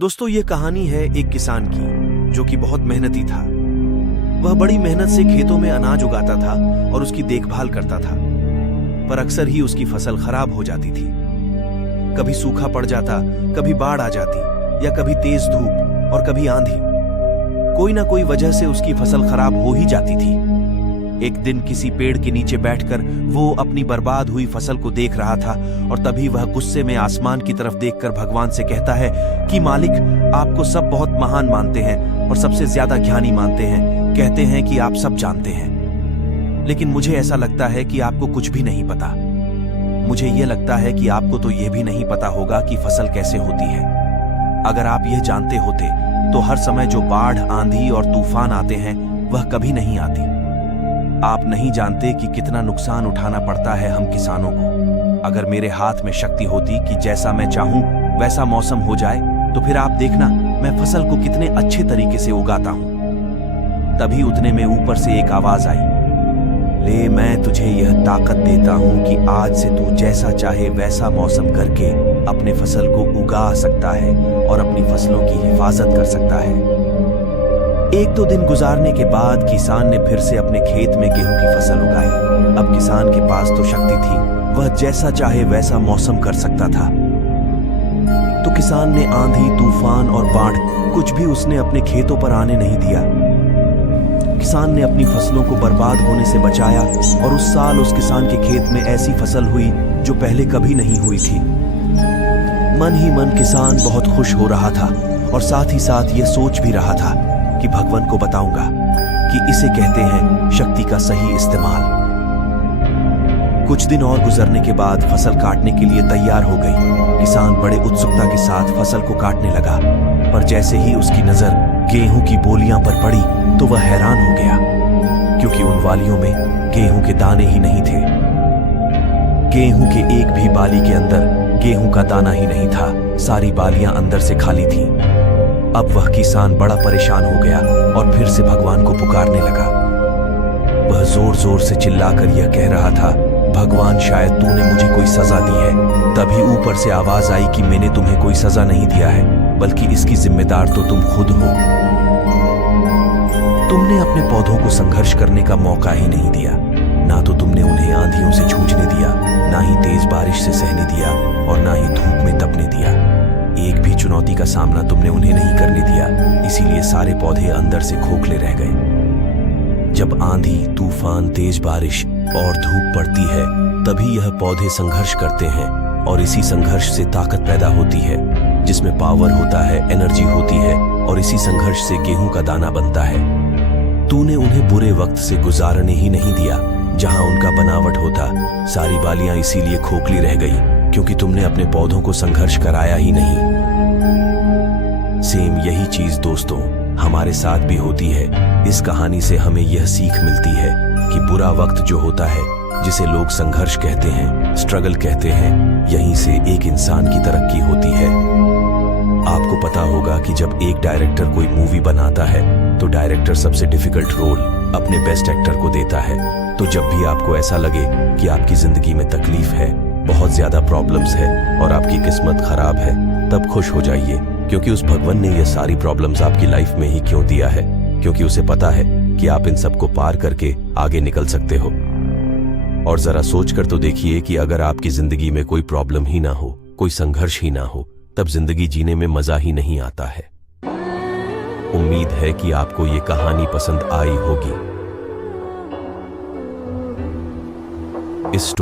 दोस्तों, ये कहानी है एक किसान की जो कि बहुत मेहनती था। वह बड़ी मेहनत से खेतों में अनाज उगाता था और उसकी देखभाल करता था, पर अक्सर ही उसकी फसल खराब हो जाती थी। कभी सूखा पड़ जाता, कभी बाढ़ आ जाती, या कभी तेज धूप और कभी आंधी। कोई ना कोई वजह से उसकी फसल खराब हो ही जाती थी। एक दिन किसी पेड़ के नीचे बैठकर वो अपनी बर्बाद हुई फसल को देख रहा था और तभी वह गुस्से में आसमान की तरफ देखकर भगवान से कहता है कि मालिक, आपको सब बहुत महान मानते हैं और सबसे ज्यादा ज्ञानी मानते हैं। कहते हैं कि आप सब जानते हैं, लेकिन मुझे ऐसा लगता है कि आपको कुछ भी नहीं पता। मुझे यह लगता है कि आपको तो यह भी नहीं पता होगा कि फसल कैसे होती है। अगर आप यह जानते होते तो हर समय जो बाढ़, आंधी और तूफान आते हैं वह कभी नहीं आती। आप नहीं जानते कि कितना नुकसान उठाना पड़ता है हम किसानों को। अगर मेरे हाथ में शक्ति होती कि जैसा मैं चाहूं वैसा मौसम हो जाए, तो फिर आप देखना मैं फसल को कितने अच्छे तरीके से उगाता हूं। तभी उतने में ऊपर से एक आवाज आई, ले मैं तुझे यह ताकत देता हूं कि आज से तू जैसा चाहे वैसा मौसम करके अपने फसल को उगा सकता है और अपनी फसलों की हिफाजत कर सकता है। एक दो दिन गुजारने के बाद किसान ने फिर से अपने खेत में गेहूं की फसल उगाई। अब किसान के पास तो शक्ति थी, वह जैसा चाहे वैसा मौसम कर सकता था। तो किसान ने आंधी, तूफान और बाढ़ कुछ भी उसने अपने खेतों पर आने नहीं दिया। किसान ने अपनी फसलों को बर्बाद होने से बचाया और उस साल उस किसान के खेत में ऐसी फसल हुई जो पहले कभी नहीं हुई थी। मन ही मन किसान बहुत खुश हो रहा था और साथ ही साथ यह सोच भी रहा था कि भगवान को बताऊंगा कि इसे कहते हैं शक्ति का सही इस्तेमाल। कुछ दिन और गुजरने के बाद फसल काटने के लिए तैयार हो गई। किसान बड़े उत्सुकता के साथ फसल को काटने लगा, पर जैसे ही उसकी नजर गेहूं की बोलियां पर पड़ी तो वह हैरान हो गया, क्योंकि उन वालियों में गेहूं के दाने ही नहीं थे। गेहूं के एक भी बाली के अंदर गेहूं का दाना ही नहीं था। सारी बालियां अंदर से खाली थीं। अब वह किसान बड़ा परेशान हो गया और फिर से भगवान को पुकारने लगा। वह जोर जोर से चिल्लाकर यह कह रहा था, भगवान, शायद तूने मुझे कोई सजा दी है। तभी ऊपर से आवाज आई कि मैंने तुम्हें कोई सजा नहीं दिया है, बल्कि इसकी जिम्मेदार तो तुम खुद हो। तुमने अपने पौधों को संघर्ष करने का मौका ही नहीं दिया। ना तो तुमने उन्हें आंधियों से जूझने दिया, ना ही तेज बारिश से सहने दिया और ना ही धूप में तपने दिया। एक भी चुनौती का सामना तुमने उन्हें नहीं करने दिया, इसीलिए सारे पौधे अंदर से खोखले रह गए। जब आंधी, तूफान, तेज बारिश और धूप पड़ती है, तभी यह पौधे संघर्ष करते हैं और इसी संघर्ष से ताकत पैदा होती है, जिसमें पावर होता है, एनर्जी होती है और इसी संघर्ष से गेहूं का दाना बनता है। तूने उन्हें बुरे वक्त से गुजारने ही नहीं दिया जहां उनका बनावट होता। सारी बालियां इसीलिए खोखली रह गई क्योंकि तुमने अपने पौधों को संघर्ष कराया ही नहीं। सेम यही चीज दोस्तों हमारे साथ भी होती है। इस कहानी से हमें यह सीख मिलती है कि बुरा वक्त जो होता है, जिसे लोग संघर्ष कहते हैं, स्ट्रगल कहते हैं, यहीं से एक इंसान की तरक्की होती है। आपको पता होगा कि जब एक डायरेक्टर कोई मूवी बनाता है तो डायरेक्टर सबसे डिफिकल्ट रोल अपने बेस्ट एक्टर को देता है। तो जब भी आपको ऐसा लगे कि आपकी जिंदगी में तकलीफ है, बहुत ज्यादा प्रॉब्लम्स है और आपकी किस्मत खराब है, तब खुश हो जाइए, क्योंकि उस भगवान ने ये सारी प्रॉब्लम्स आपकी लाइफ में ही क्यों दिया है, क्योंकि उसे पता है कि आप इन सबको पार करके आगे निकल सकते हो। और जरा सोच कर तो देखिए कि अगर आपकी जिंदगी में कोई प्रॉब्लम ही ना हो, कोई संघर्ष ही ना हो, तब जिंदगी जीने में मजा ही नहीं आता है। उम्मीद है कि आपको ये कहानी पसंद आई होगी। इस